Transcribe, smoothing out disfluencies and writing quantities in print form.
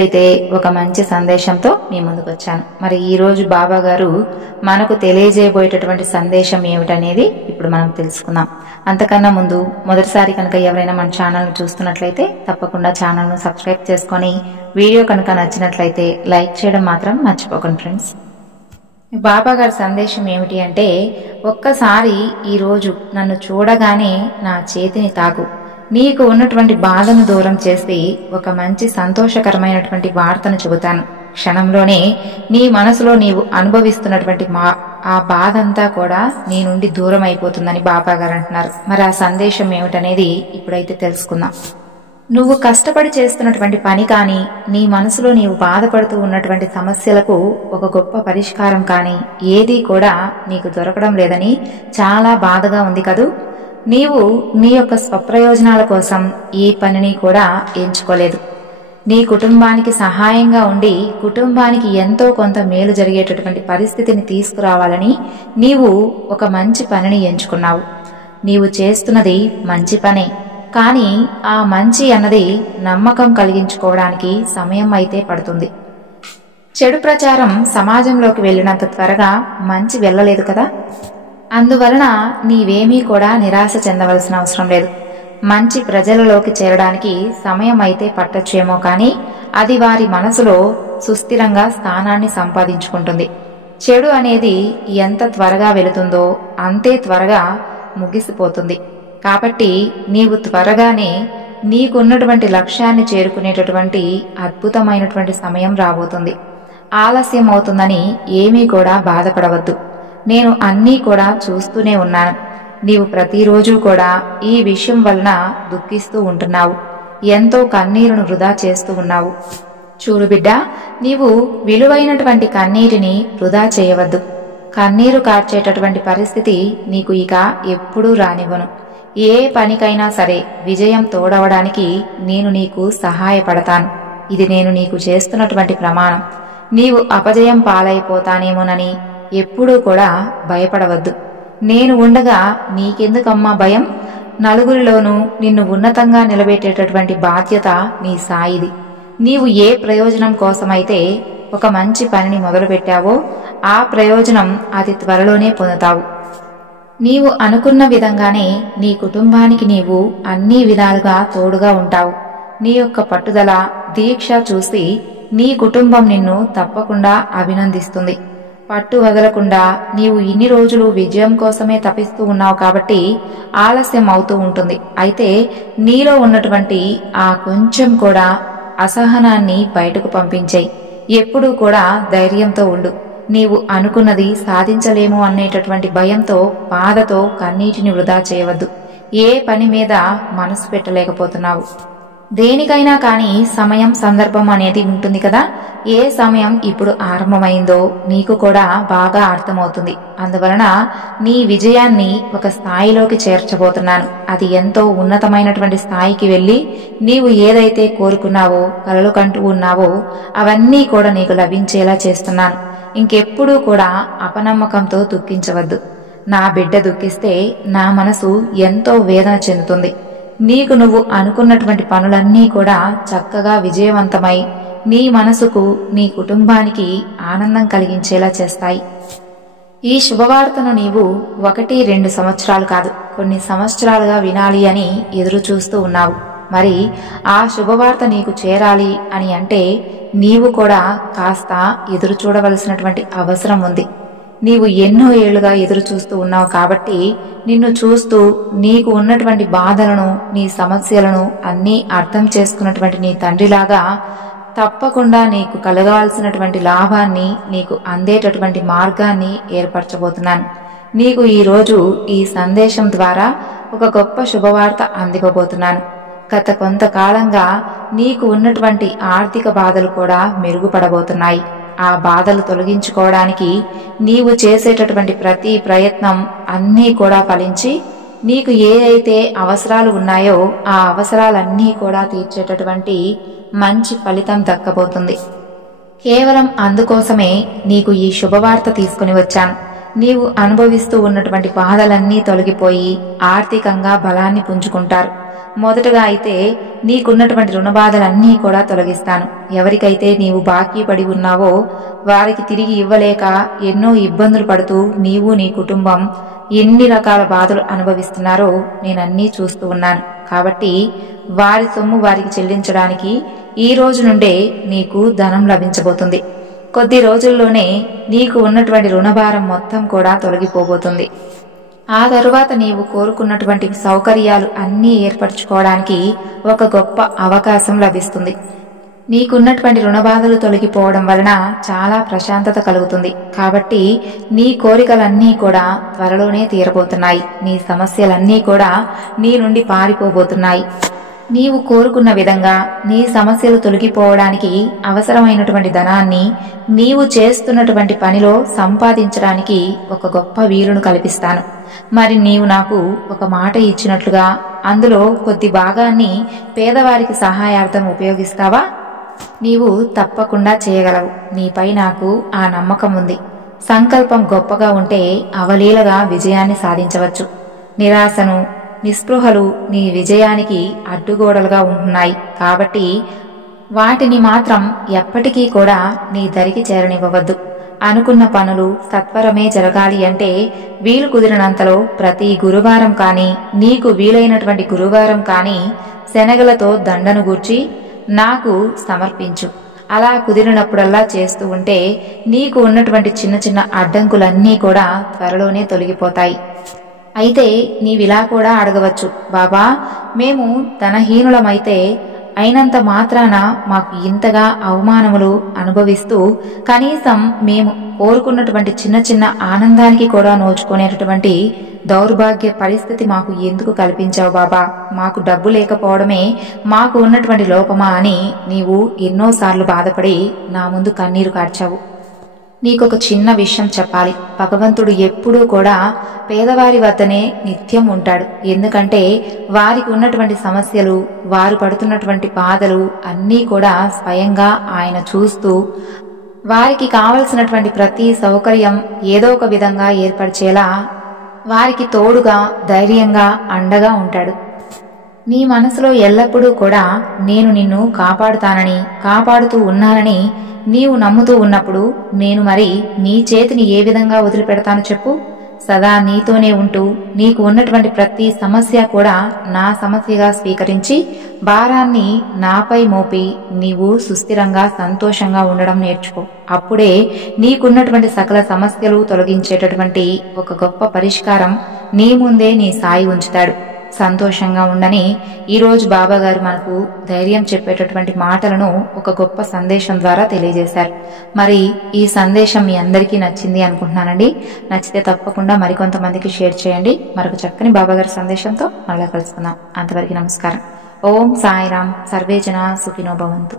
అయితే ఒక మంచి సందేశంతో మీ ముందుకు వచ్చాను. మరి ఈ రోజు బాబా గారు మనకు తెలియజేయబోయేటటువంటి సందేశం ఏమిటనేది ఇప్పుడు మనం తెలుసుకుందాం. అంతకన్నా ముందు మొదటిసారి కనుక ఎవరైనా మన ఛానల్ ను చూస్తున్నట్లయితే తప్పకుండా ఛానల్ ను సబ్స్క్రైబ్ చేసుకొని వీడియో కనుక నచ్చినట్లయితే లైక్ చేయడం మాత్రం మర్చిపోకండి ఫ్రెండ్స్. బాబా గారి సందేశం ఏమిటి అంటే, ఒక్కసారి ఈ రోజు నన్ను చూడగానే నా చేతిని తాకు. నీకు ఉన్నటువంటి బాధను దూరం చేసి ఒక మంచి సంతోషకరమైనటువంటి వార్తను చెబుతాను. క్షణంలోనే నీ మనసులో నీవు అనుభవిస్తున్నటువంటి ఆ బాధ అంతా కూడా నీ నుండి దూరం అయిపోతుందని బాబా గారు అంటున్నారు. మరి ఆ సందేశం ఏమిటనేది ఇప్పుడైతే తెలుసుకుందాం. నువ్వు కష్టపడి చేస్తున్నటువంటి పని కానీ, నీ మనసులో నీవు బాధపడుతూ ఉన్నటువంటి సమస్యలకు ఒక గొప్ప పరిష్కారం కానీ ఏదీ కూడా నీకు దొరకడం లేదని చాలా బాధగా ఉంది కదూ. నీవు నీ యొక్క స్వప్రయోజనాల కోసం ఏ పనిని కూడా ఎంచుకోలేదు. నీ కుటుంబానికి సహాయంగా ఉండి కుటుంబానికి ఎంతో కొంత మేలు జరిగేటటువంటి పరిస్థితిని తీసుకురావాలని నీవు ఒక మంచి పనిని ఎంచుకున్నావు. నీవు చేస్తున్నది మంచి పనే, కానీ ఆ మంచి అన్నది నమ్మకం కలిగించుకోవడానికి సమయం అయితే పడుతుంది. చెడు ప్రచారం సమాజంలోకి వెళ్ళినంత త్వరగా మంచి వెళ్ళలేదు కదా. అందువలన నీవేమీ కూడా నిరాశ చెందవలసిన అవసరం లేదు. మంచి ప్రజలలోకి చేరడానికి సమయం అయితే పట్టొచ్చేమో, కానీ అది వారి మనసులో సుస్థిరంగా స్థానాన్ని సంపాదించుకుంటుంది. చెడు అనేది ఎంత త్వరగా వెళుతుందో అంతే త్వరగా ముగిసిపోతుంది. కాబట్టి నీవు త్వరగానే నీకున్నటువంటి లక్ష్యాన్ని చేరుకునేటటువంటి అద్భుతమైనటువంటి సమయం రాబోతుంది. ఆలస్యం అవుతుందని ఏమీ కూడా బాధపడవద్దు. నేను అన్నీ కూడా చూస్తూనే ఉన్నాను. నీవు ప్రతిరోజు కూడా ఈ విషయం వలన దుఃఖిస్తూ ఉంటున్నావు. ఎంతో కన్నీరును వృధా చేస్తూ ఉన్నావు. చూడు బిడ్డ, నీవు విలువైనటువంటి కన్నీటిని వృధా చేయవద్దు. కన్నీరు కార్చేటటువంటి పరిస్థితి నీకు ఇక ఎప్పుడూ రానివ్వను. ఏ పనికైనా సరే విజయం తోడవడానికి నేను నీకు సహాయపడతాను. ఇది నేను నీకు చేస్తున్నటువంటి ప్రమాణం. నీవు అపజయం పాలైపోతానేమోనని ఎప్పుడూ కూడా భయపడవద్దు. నేను ఉండగా నీకెందుకమ్మా భయం? నలుగురిలోనూ నిన్ను ఉన్నతంగా నిలబెట్టేటటువంటి బాధ్యత నీ సాయిది. నీవు ఏ ప్రయోజనం కోసమైతే ఒక మంచి పనిని మొదలుపెట్టావో ఆ ప్రయోజనం అతి త్వరలోనే పొందుతావు. నీవు అనుకున్న విధంగానే నీ కుటుంబానికి నీవు అన్ని విధాలుగా తోడుగా ఉంటావు. నీ యొక్క పట్టుదల, దీక్ష చూసి నీ కుటుంబం నిన్ను తప్పకుండా అభినందిస్తుంది. పట్టు వదలకుండా నీవు ఇన్ని రోజులు విజయం కోసమే తపిస్తూ ఉన్నావు కాబట్టి ఆలస్యం అవుతూ ఉంటుంది. అయితే నీలో ఉన్నటువంటి ఆ కొంచెం కూడా అసహనాన్ని బయటకు పంపించేయి. ఎప్పుడూ కూడా ధైర్యంతో ఉండు. నీవు అనుకున్నది సాధించలేము అనేటటువంటి భయంతో, బాధతో కన్నీటిని వృధా చేయవద్దు. ఏ పని మీద మనసు పెట్టలేకపోతున్నావు? దేనికైనా కానీ సమయం, సందర్భం అనేది ఉంటుంది కదా. ఏ సమయం ఇప్పుడు ఆరంభమైందో నీకు కూడా బాగా అర్థమవుతుంది. అందువలన నీ విజయాన్ని ఒక స్థాయిలోకి చేర్చబోతున్నాను. అది ఎంతో ఉన్నతమైనటువంటి స్థాయికి వెళ్లి నీవు ఏదైతే కోరుకున్నావో, కలలు కంటూ ఉన్నావో అవన్నీ కూడా నీకు లభించేలా చేస్తున్నాను. ఇంకెప్పుడూ కూడా అపనమ్మకంతో దుఃఖించవద్దు. నా బిడ్డ దుఃఖిస్తే నా మనసు ఎంతో వేదన చెందుతుంది. నీకు నువ్వు అనుకున్నటువంటి పనులన్నీ కూడా చక్కగా విజయవంతమై నీ మనసుకు, నీ కుటుంబానికి ఆనందం కలిగించేలా చేస్తాయి. ఈ శుభవార్తను నీవు 1-2 సంవత్సరాలు కాదు, కొన్ని సంవత్సరాలుగా వినాలి అని ఎదురు చూస్తూ ఉన్నావు. మరి ఆ శుభవార్త నీకు చేరాలి అని అంటే నీవు కూడా కాస్త ఎదురు చూడవలసినటువంటి అవసరం ఉంది. నీవు ఎన్నో ఏళ్లుగా ఎదురు చూస్తూ ఉన్నావు కాబట్టి నిన్ను చూస్తూ నీకు ఉన్నటువంటి బాధలను, నీ సమస్యలను అన్నీ అర్థం చేసుకున్నటువంటి నీ తండ్రిలాగా తప్పకుండా నీకు కలగాల్సినటువంటి లాభాన్ని, నీకు అందేటటువంటి మార్గాన్ని ఏర్పరచబోతున్నాను. నీకు ఈరోజు ఈ సందేశం ద్వారా ఒక గొప్ప శుభవార్త అందివ్వబోతున్నాను. గత కొంతకాలంగా నీకు ఉన్నటువంటి ఆర్థిక బాధలు కూడా మెరుగుపడబోతున్నాయి. ఆ బాధలు తొలగించుకోవడానికి నీవు చేసేటటువంటి ప్రతి ప్రయత్నం అన్నీ కూడా ఫలించి నీకు ఏదైతే అవసరాలు ఉన్నాయో ఆ అవసరాలన్నీ కూడా తీర్చేటటువంటి మంచి ఫలితం దక్కబోతుంది. కేవలం అందుకోసమే నీకు ఈ శుభవార్త తీసుకుని వచ్చాను. నీవు అనుభవిస్తూ ఉన్నటువంటి బాధలన్నీ తొలగిపోయి ఆర్థికంగా బలాన్ని పుంజుకుంటారు. మొదటగా అయితే నీకున్నటువంటి రుణబాధలన్నీ కూడా తొలగిస్తాను. ఎవరికైతే నీవు బాకీ పడి ఉన్నావో వారికి తిరిగి ఇవ్వలేక ఎన్నో ఇబ్బందులు పడుతూ నీవు నీ కుటుంబం ఎన్ని రకాల బాధలు అనుభవిస్తున్నారో నేనన్నీ చూస్తూ ఉన్నాను. కాబట్టి వారి సొమ్ము వారికి చెల్లించడానికి ఈ రోజు నుండే నీకు ధనం లభించబోతుంది. కొద్ది రోజుల్లోనే నీకు ఉన్నటువంటి రుణభారం మొత్తం కూడా తొలగిపోబోతుంది. ఆ తరువాత నీవు కోరుకున్నటువంటి సౌకర్యాలు అన్నీ ఏర్పరచుకోవడానికి ఒక గొప్ప అవకాశం లభిస్తుంది. నీకున్నటువంటి రుణబాధలు తొలగిపోవడం వలన చాలా ప్రశాంతత కలుగుతుంది. కాబట్టి నీ కోరికలన్నీ కూడా త్వరలోనే తీరబోతున్నాయి. నీ సమస్యలన్నీ కూడా నీ నుండి పారిపోబోతున్నాయి. నీవు కోరుకున్న విధంగా నీ సమస్యలు తొలగిపోవడానికి అవసరమైనటువంటి ధనాన్ని నీవు చేస్తున్నటువంటి పనిలో సంపాదించడానికి ఒక గొప్ప వీలును కల్పిస్తాను. మరి నీవు నాకు ఒక మాట ఇచ్చినట్లుగా అందులో కొద్ది భాగాన్ని పేదవారికి సహాయార్థం ఉపయోగిస్తావా? నీవు తప్పకుండా చేయగలవు. నీపై నాకు ఆ నమ్మకం ఉంది. సంకల్పం గొప్పగా ఉంటే అవలీలగా విజయాన్ని సాధించవచ్చు. నిరాశను, నిస్పృహలు నీ విజయానికి అడ్డుగోడలుగా ఉంటున్నాయి. కాబట్టి వాటిని మాత్రం ఎప్పటికీ కూడా నీ దరికి చేరనివ్వవద్దు. అనుకున్న పనులు సత్వరమే జరగాలి అంటే వీలు కుదిరినంతలో ప్రతి గురువారం కానీ, నీకు వీలైనటువంటి గురువారం కానీ శనగలతో దండను గూర్చి నాకు సమర్పించు. అలా కుదిరినప్పుడల్లా చేస్తూ ఉంటే నీకు ఉన్నటువంటి చిన్న చిన్న అడ్డంకులన్నీ కూడా త్వరలోనే తొలగిపోతాయి. అయితే నీవిలా కూడా అడగవచ్చు, బాబా మేము ధనహీనులమైతే అయినంత మాత్రాన మాకు ఇంతగా అవమానములు అనుభవిస్తూ కనీసం మేము కోరుకున్నటువంటి చిన్న చిన్న ఆనందానికి కూడా నోచుకునేటటువంటి దౌర్భాగ్య పరిస్థితి మాకు ఎందుకు కల్పించావు బాబా? మాకు డబ్బు లేకపోవడమే మాకు ఉన్నటువంటి లోపమా అని నీవు ఎన్నోసార్లు బాధపడి నా ముందు కన్నీరు కార్చావు. నీకొక చిన్న విషయం చెప్పాలి. భగవంతుడు ఎప్పుడూ కూడా పేదవారి వద్దనే నిత్యం ఉంటాడు. ఎందుకంటే వారికి ఉన్నటువంటి సమస్యలు, వారు పడుతున్నటువంటి బాధలు అన్నీ కూడా స్వయంగా ఆయన చూస్తూ వారికి కావలసినటువంటి ప్రతి సౌకర్యం ఏదో ఒక విధంగా ఏర్పరిచేలా వారికి తోడుగా, ధైర్యంగా, అండగా ఉంటాడు. నీ మనసులో ఎల్లప్పుడూ కూడా నేను నిన్ను కాపాడుతానని, కాపాడుతూ ఉన్నానని నీవు నమ్ముతూ ఉన్నప్పుడు నేను మరి నీ చేతిని ఏ విధంగా వదిలిపెడతాను చెప్పు? సదా నీతోనే ఉంటూ నీకు ఉన్నటువంటి ప్రతి సమస్య కూడా నా సమస్యగా స్వీకరించి భారాన్ని నాపై మోపి నీవు సుస్థిరంగా, సంతోషంగా ఉండడం నేర్చుకో. అప్పుడే నీకున్నటువంటి సకల సమస్యలు తొలగించేటటువంటి ఒక గొప్ప పరిష్కారం నీ ముందే నీ సాయి ఉంచుతాడు. సంతోషంగా ఉండని ఈరోజు బాబాగారు మనకు ధైర్యం చెప్పేటటువంటి మాటలను ఒక గొప్ప సందేశం ద్వారా తెలియజేశారు. మరి ఈ సందేశం మీ అందరికీ నచ్చింది అనుకుంటున్నానండి. నచ్చితే తప్పకుండా మరికొంతమందికి షేర్ చేయండి. మరొక చక్కని బాబాగారి సందేశంతో మళ్ళా కలుసుకుందాం. అంతవరకు నమస్కారం. ఓం సాయిరాం. సర్వే జనా సుఖినో భవంతు.